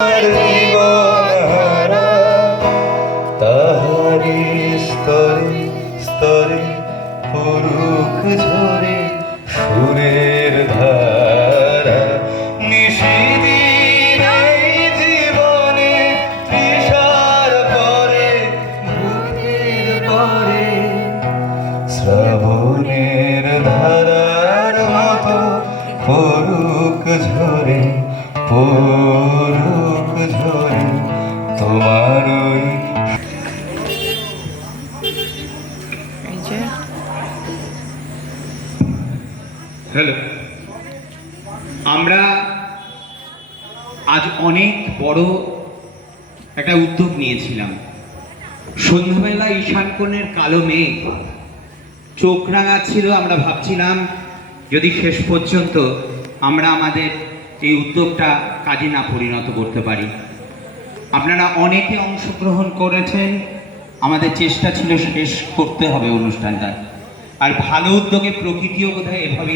জীবনহারা তাহারি স্তরে স্তরে পড়ুক ঝরে সুরের ধারা। নিশিদিন এই জীবনে তৃষার পরে বুকের পরে শ্রাবণের ধারার মতো পড়ুক ঝরে পড়ুক ঝরে তোমার ওই। হ্যালো, আমরা আজ অনেক বড় একটা উদ্যোগ নিয়েছিলাম। সন্ধ্যাবেলা ঈশান কোণের কালো মেঘ চোখ রাঙাচ্ছিল। আমরা ভাবছিলাম যদি শেষ পর্যন্ত আমরা আমাদের এই উদ্যোগটা কাজে না পরিণত করতে পারি। আপনারা অনেকে অংশগ্রহণ করেছেন। আমাদের চেষ্টা ছিল শেষ করতে হবে অনুষ্ঠানটা। আর ভালো উদ্যোগে প্রকৃতিও বোধহয় এভাবে